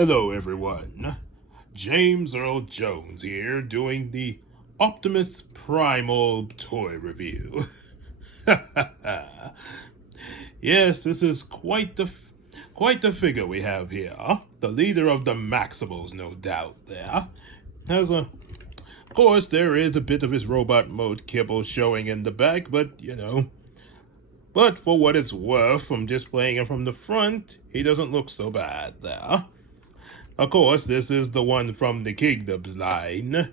Hello, everyone. James Earl Jones here doing the Optimus Primal toy review. Yes, this is quite the figure we have here. The leader of the Maximals, no doubt. Of course, there is a bit of his robot mode kibble showing in the back, but But for what it's worth, from just playing him from the front, he doesn't look so bad there. Of course, this is the one from the Kingdoms line,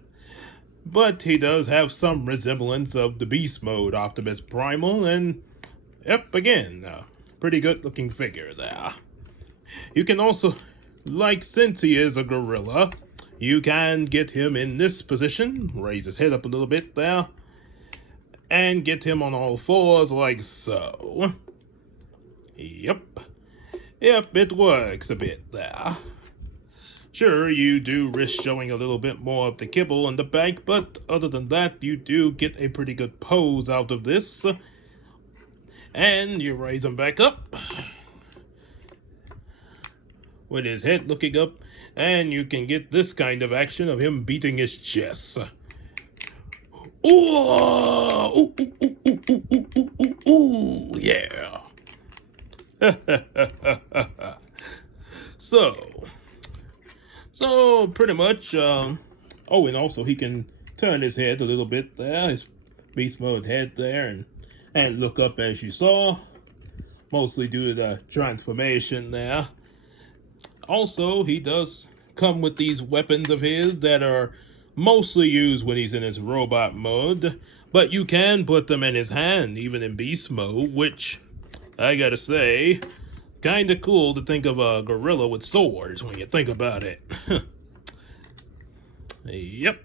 but he does have some resemblance of the Beast Mode Optimus Primal, and yep, again, a pretty good looking figure there. You can also, since he is a gorilla, you can get him in this position, raise his head up a little bit there, and get him on all fours like so. Yep, it works a bit there. Sure, you do risk showing a little bit more of the kibble in the back, but other than that, you do get a pretty good pose out of this. And you raise him back up with his head looking up, and you can get this kind of action of him beating his chest. Ooh, ooh, ooh, ooh, ooh, ooh, ooh, ooh, yeah. So pretty much, oh, and also he can turn his head a little bit there, his beast mode head there, and look up as you saw, mostly due to the transformation there. Also, he does come with these weapons of his that are mostly used when he's in his robot mode, but you can put them in his hand, even in beast mode, which, I gotta say, kinda cool to think of a gorilla with swords when you think about it. Yep,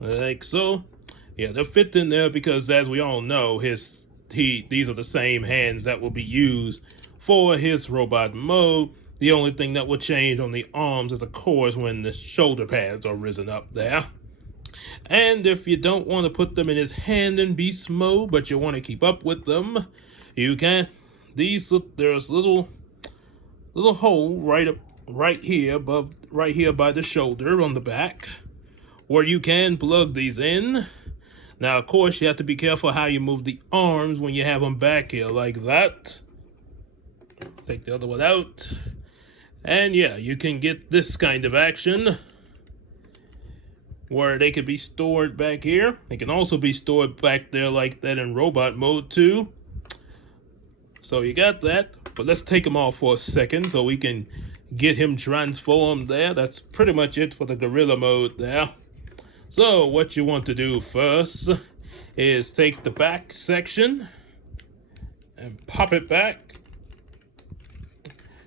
like so. Yeah, they're fit in there because, as we all know, these are the same hands that will be used for his robot mode. The only thing that will change on the arms is, of course, when the shoulder pads are risen up there. And if you don't want to put them in his hand in beast mode, but you want to keep up with them, you can. There's little hole right here by the shoulder on the back, where you can plug these in. Now, of course, you have to be careful how you move the arms when you have them back here like that. Take the other one out. And yeah, you can get this kind of action where they can be stored back here. They can also be stored back there like that in robot mode too. So you got that, but let's take him off for a second so we can get him transformed there. That's pretty much it for the gorilla mode there. So what you want to do first is take the back section and pop it back.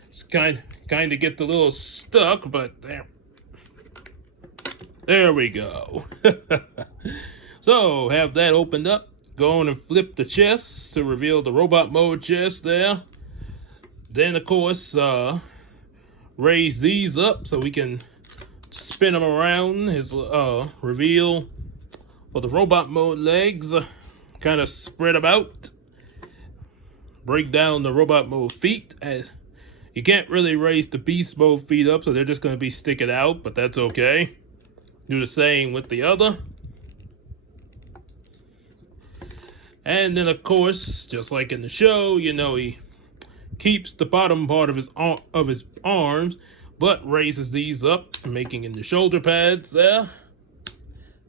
It's kind of get a little stuck, but there we go. So have that opened up. Go on and flip the chest to reveal the robot mode chest there. Then, of course, raise these up so we can spin them around. His reveal for the robot mode legs. Kind of spread them out. Break down the robot mode feet. You can't really raise the beast mode feet up, so they're just going to be sticking out, but that's okay. Do the same with the other. And then, of course, just like in the show, he keeps the bottom part of his arms, but raises these up, making in the shoulder pads there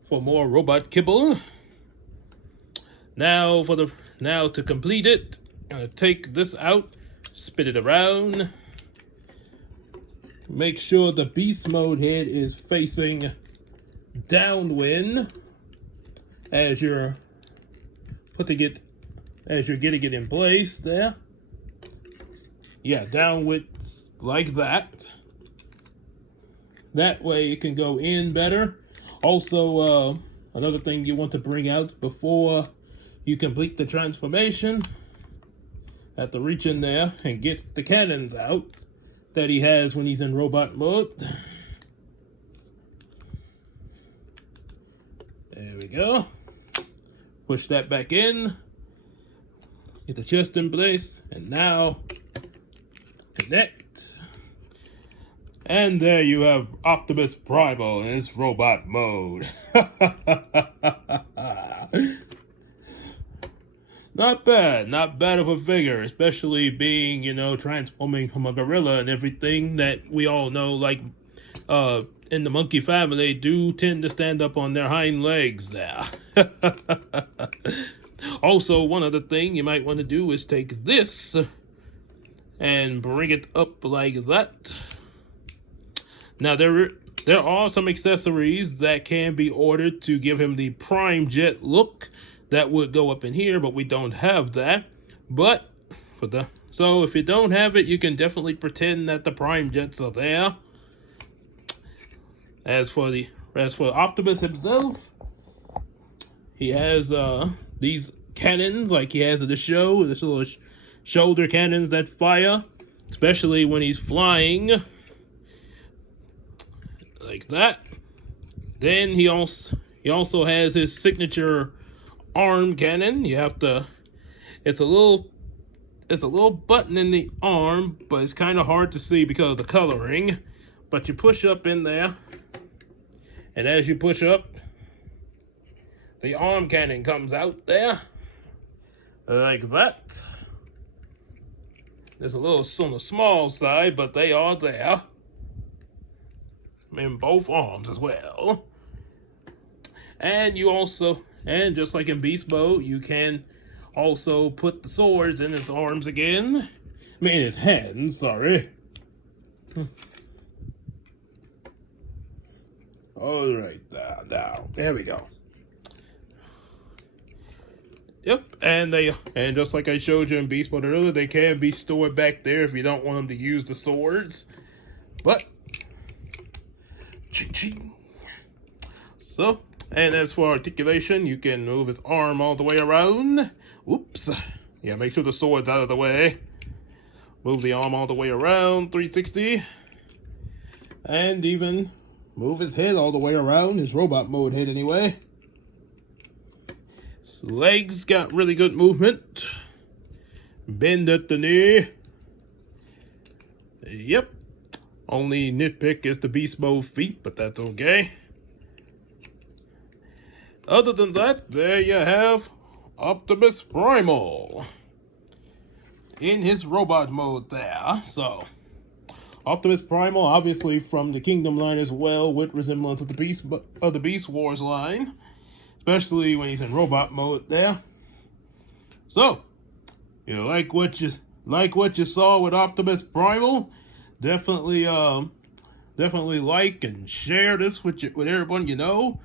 for more robot kibble. Now to complete it, I'm gonna take this out, spin it around, make sure the beast mode head is facing downwind as you're getting it in place there. Yeah, downward like that. That way it can go in better. Also, another thing you want to bring out before you complete the transformation, have to reach in there and get the cannons out that he has when he's in robot mode. There we go. Push that back in. Get the chest in place. And now connect. And there you have Optimus Primal in his robot mode. Not bad, not bad of a figure, especially being, transforming from a gorilla and everything that we all know, like, in the monkey family, do tend to stand up on their hind legs there. Also, one other thing you might want to do is take this and bring it up like that. Now, there are some accessories that can be ordered to give him the Prime Jet look that would go up in here, but we don't have that. But so if you don't have it, you can definitely pretend that the Prime Jets are there. As for Optimus himself, he has these cannons like he has in the show, this little shoulder cannons that fire, especially when he's flying, like that. Then he also has his signature arm cannon. It's a little button in the arm, but it's kind of hard to see because of the coloring. But you push up in there, and as you push up, the arm cannon comes out there, like that. There's a little on the small side, but they are there in both arms as well. And just like in Beast Mode, you can also put the swords in his arms again. In his hands, sorry. Alright, now, there we go. Yep, and just like I showed you in Beast Mode earlier, they can be stored back there if you don't want them to use the swords. But, so, and as for articulation, you can move his arm all the way around. Oops. Yeah, make sure the sword's out of the way. Move the arm all the way around, 360. And even move his head all the way around, his robot mode head anyway. His legs got really good movement. Bend at the knee. Yep. Only nitpick is the Beast Mode feet, but that's okay. Other than that, there you have Optimus Primal in his robot mode there. So, Optimus Primal, obviously from the Kingdom line as well, with resemblance of the Beast Wars line, especially when he's in robot mode there. So, like what you saw with Optimus Primal, definitely like and share this with everyone you know.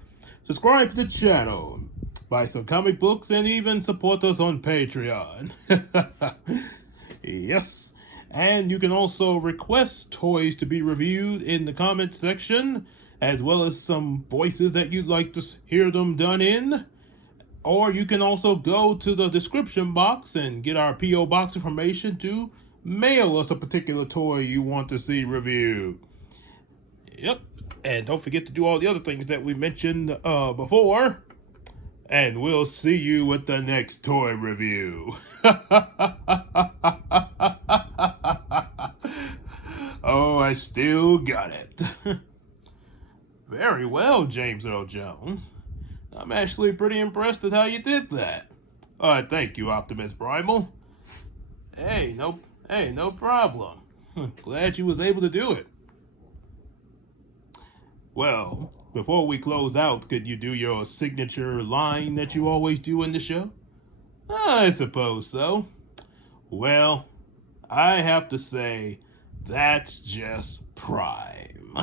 Subscribe to the channel, buy some comic books, and even support us on Patreon. Yes, and you can also request toys to be reviewed in the comment section, as well as some voices that you'd like to hear them done in. Or you can also go to the description box and get our P.O. Box information to mail us a particular toy you want to see reviewed. Yep. And don't forget to do all the other things that we mentioned before. And we'll see you with the next toy review. Oh, I still got it. Very well, James Earl Jones. I'm actually pretty impressed at how you did that. Thank you, Optimus Primal. Hey, no problem. Glad you was able to do it. Well, before we close out, could you do your signature line that you always do in the show? I suppose so. Well, I have to say, that's just prime.